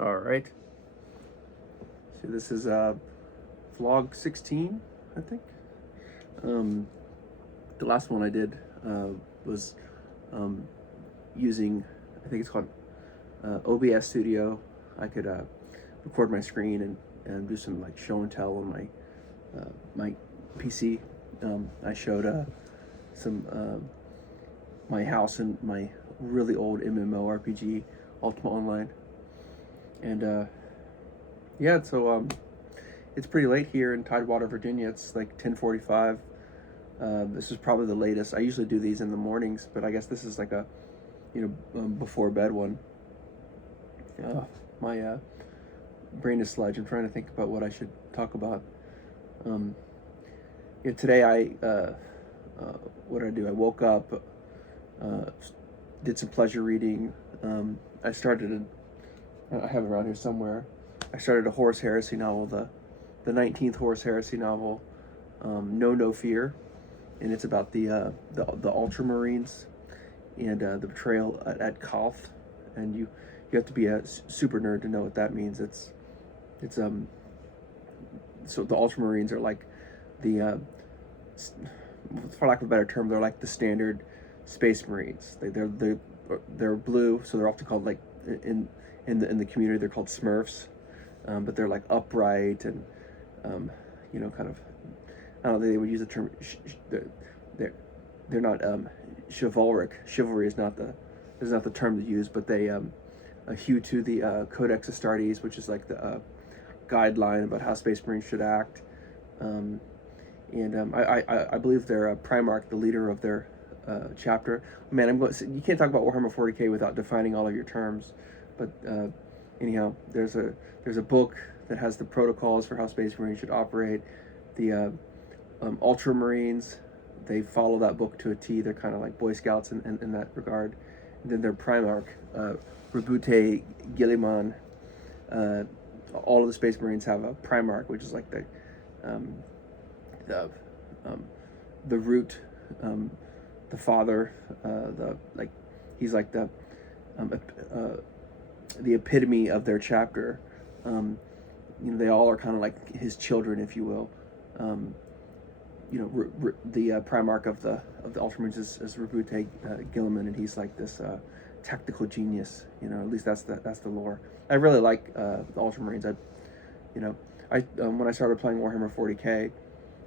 All right. So this is vlog 16, I think. Um, the last one I did was using, I think it's called OBS Studio. I could record my screen and do some like show and tell on my PC. I showed some my house and my really old MMORPG, Ultima Online, and yeah. So it's pretty late here in Tidewater, Virginia. It's like 10:45. This is probably the latest. I usually do these in the mornings, but I guess this is like a before bed one. My brain is sludge. I'm trying to think about what I should talk about. Today what did I do? I woke up, did some pleasure reading. I have it around here somewhere. I started a Horus Heresy novel, the 19th Horus Heresy novel, No Fear, and it's about the Ultramarines and the betrayal at Koth, and you have to be a super nerd to know what that means. It's so the Ultramarines are like the for lack of a better term, they're like the standard Space Marines. They're blue, so they're often called, like, in the community, they're called Smurfs, but they're like upright and kind of, I don't know, they would use the term they're not chivalric. Chivalry is not the term to use, but they hew to the Codex Astartes, which is like the guideline about how Space Marines should act. I believe they're Primarch, the leader of their chapter. Man, you can't talk about Warhammer 40k without defining all of your terms. But anyhow, there's a book that has the protocols for how Space Marines should operate. The Ultramarines, they follow that book to a T. They're kind of like Boy Scouts in that regard. And then their Primarch, Rabute Guilliman. All of the Space Marines have a Primarch, which is like the root, the father, he's like the epitome of their chapter. They all are kind of like his children, if you will. The Primarch of the Ultramarines is Rabute Guilliman, and he's like this tactical genius. At least that's the lore. I really like the Ultramarines. When I started playing Warhammer 40k,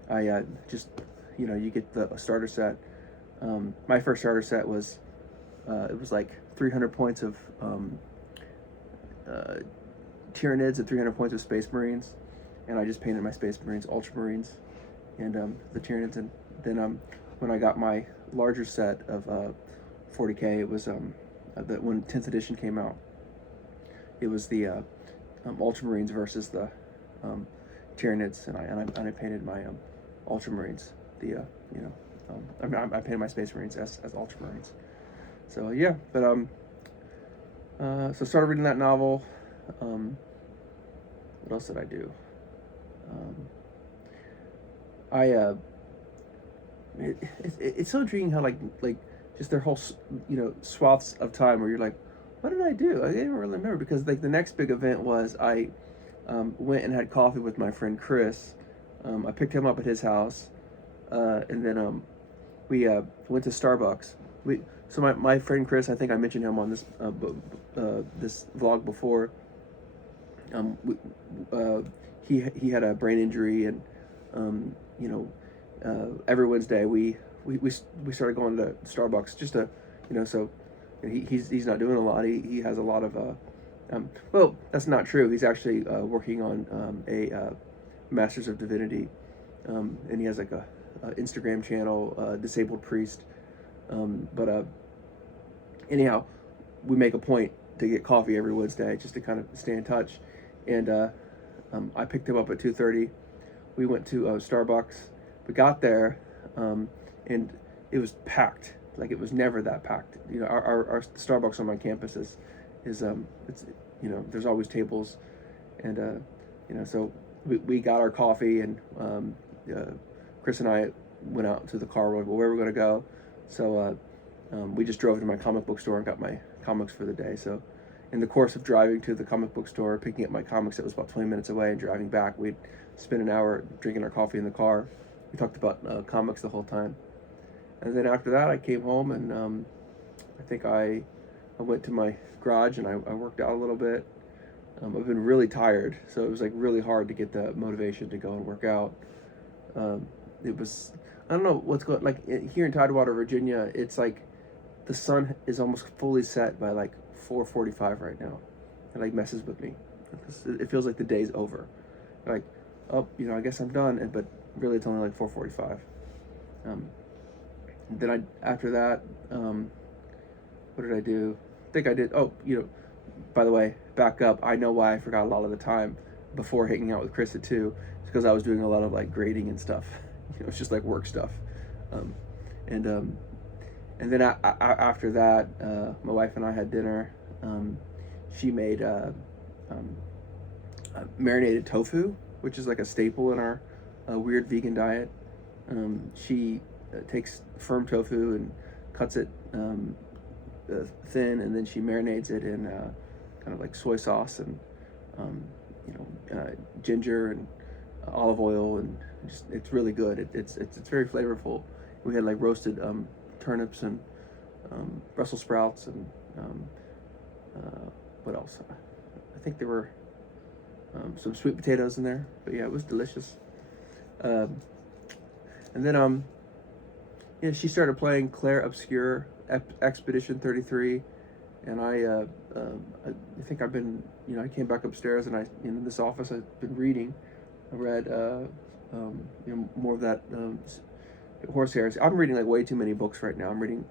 I just, you get the starter set. My first starter set was, it was like 300 points of Tyranids and 300 points of Space Marines, and I just painted my Space Marines Ultramarines and the Tyranids. And then when I got my larger set of 40k, it was when 10th edition came out, it was the Ultramarines versus the Tyranids, and I painted my Ultramarines. I painted my Space Marines as Ultramarines. So yeah, but so started reading that novel. What else did I do? It's so intriguing how like just their whole swaths of time where you're like, what did I do? I didn't really remember, because like the next big event was I went and had coffee with my friend Chris. I picked him up at his house, and then we went to Starbucks. So my friend Chris, I think I mentioned him on this this vlog before. He had a brain injury, and every Wednesday we started going to Starbucks just to so he's not doing a lot. He has a lot of well, that's not true. He's actually working on a Masters of Divinity, and he has like a Instagram channel, Disabled Priest. But anyhow, we make a point to get coffee every Wednesday just to kind of stay in touch. And I picked him up at 2:30. We went to Starbucks. We got there, and it was packed. Like, it was never that packed. Our Starbucks on my campus is it's there's always tables, and so we got our coffee, and Chris and I went out to the car. We're like, well, where are we gonna go? So we just drove to my comic book store and got my comics for the day. So in the course of driving to the comic book store, picking up my comics that was about 20 minutes away, and driving back, we'd spend an hour drinking our coffee in the car. We talked about comics the whole time. And then after that, I came home, and I think I went to my garage, and I worked out a little bit. I've been really tired, so it was like really hard to get the motivation to go and work out. It was, I don't know what's going, like here in Tidewater, Virginia, it's like the sun is almost fully set by like 4:45 right now. It like messes with me. It feels like the day's over. Like, oh, I guess I'm done, but really it's only like 4:45. Then after that, what did I do? I think I did, by the way, back up, I know why I forgot a lot of the time before hanging out with Chris at 2. It's because I was doing a lot of like grading and stuff. It's just like work stuff. And then after that, my wife and I had dinner. She made marinated tofu, which is like a staple in our weird vegan diet. She takes firm tofu and cuts it thin, and then she marinades it in kind of like soy sauce and ginger and olive oil, and just, it's really good. It's very flavorful. We had like roasted turnips and Brussels sprouts and what else? I think there were some sweet potatoes in there, but yeah, it was delicious. And then she started playing Claire Obscure Expedition 33, and I think I've been, I came back upstairs, and in this office I've been reading. I read more of that Horsehairs. I'm reading like way too many books right now. I'm reading,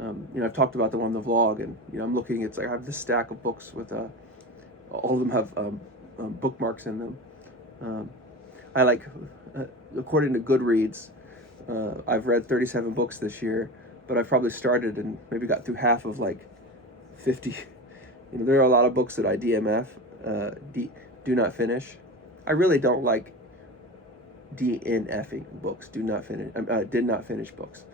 I've talked about the one in the vlog, and I'm looking. It's like I have this stack of books with all of them have bookmarks in them. I like, according to Goodreads, I've read 37 books this year, but I've probably started and maybe got through half of like 50. There are a lot of books that I DMF, do not finish. I really don't like DNFing books. Did not finish books.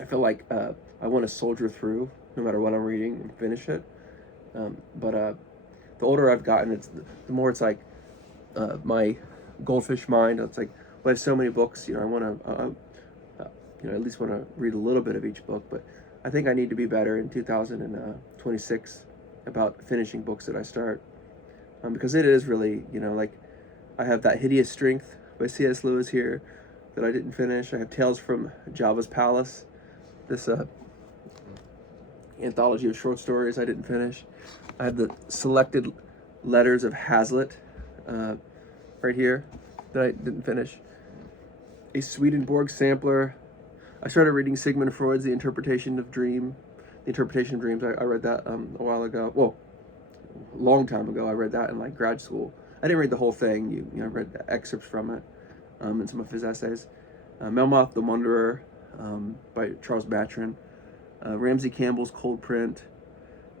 I feel like I want to soldier through no matter what I'm reading and finish it. But the older I've gotten, the more it's like my goldfish mind. It's like, well, I have so many books. I want to, at least want to read a little bit of each book. But I think I need to be better in 2026 about finishing books that I start, because it is really, like I have that Hideous Strength by C.S. Lewis here that I didn't finish. I have Tales from Java's Palace, this anthology of short stories I didn't finish. I have the Selected Letters of Hazlitt right here that I didn't finish. A Swedenborg Sampler. I started reading Sigmund Freud's The Interpretation of Dreams. I read that a while ago. Well, a long time ago. I read that in like grad school. I didn't read the whole thing. I read excerpts from it and some of his essays. Melmoth the Wanderer by Charles Batrin. Ramsey Campbell's Cold Print.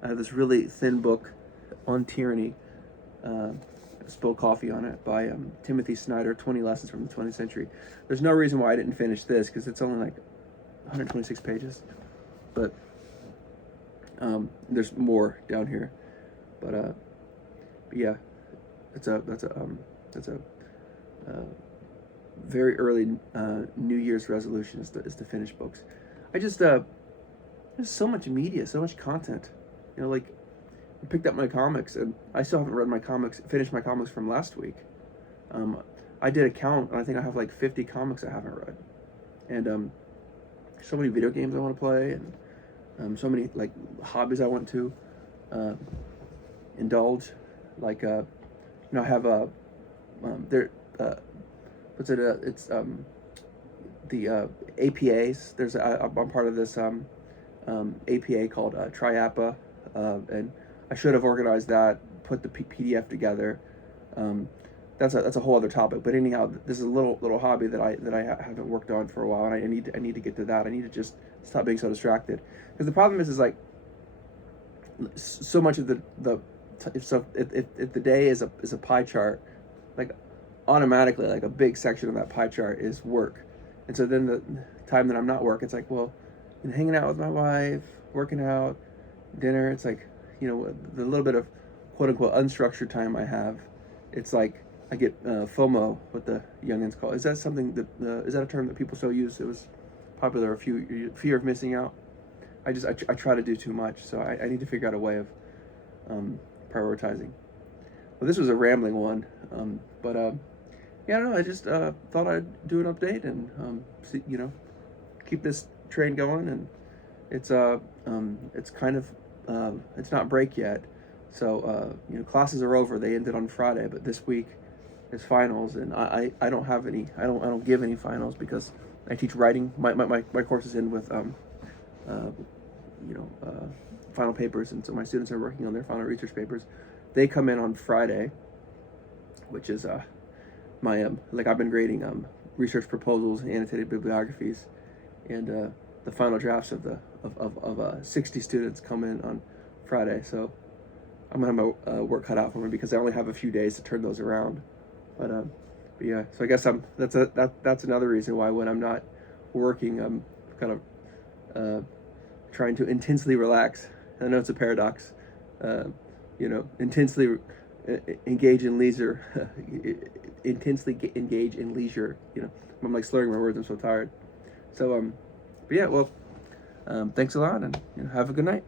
I have this really thin book on tyranny. Spilled Coffee on it by Timothy Snyder, 20 Lessons from the 20th Century. There's no reason why I didn't finish this, because it's only like 126 pages. But there's more down here. But yeah, that's a very early New Year's resolution is to finish books. I just there's so much media, so much content. Like I picked up my comics, and I still haven't finished my comics from last week. I did a count, and I think I have like 50 comics I haven't read, and so many video games I want to play, and so many like hobbies I want to indulge. Like I have it's the APAs. I'm part of this APA called TriAPA, and I should have organized that, put the PDF together. That's a whole other topic. But anyhow, this is a little hobby that I haven't worked on for a while, and I need to get to that. I need to just stop being so distracted, because the problem is like so much of if the day is a pie chart, like automatically like a big section of that pie chart is work, and so then the time that I'm not working, it's like, well, hanging out with my wife, working out, dinner, it's like, the little bit of quote unquote unstructured time I have, it's like I get FOMO, what the youngins call. Is that something that is that a term that people still use? It was popular a fear of missing out. I try to do too much, so I need to figure out a way of prioritizing. Well, this was a rambling one, but yeah, I don't know. I just thought I'd do an update and see, keep this train going. And it's kind of it's not break yet, so classes are over. They ended on Friday, but this week is finals, and I don't have any. I don't give any finals because I teach writing. My course is in with final papers, and so my students are working on their final research papers. They come in on Friday, which is my like I've been grading research proposals and annotated bibliographies, and the final drafts of 60 students come in on Friday. So I'm gonna have my work cut out for me because I only have a few days to turn those around. But yeah, so I guess that's another reason why when I'm not working, I'm kind of trying to intensely relax. I know it's a paradox, intensely engage in leisure, intensely engage in leisure. I'm like slurring my words. I'm so tired. So but yeah, well, thanks a lot, and have a good night.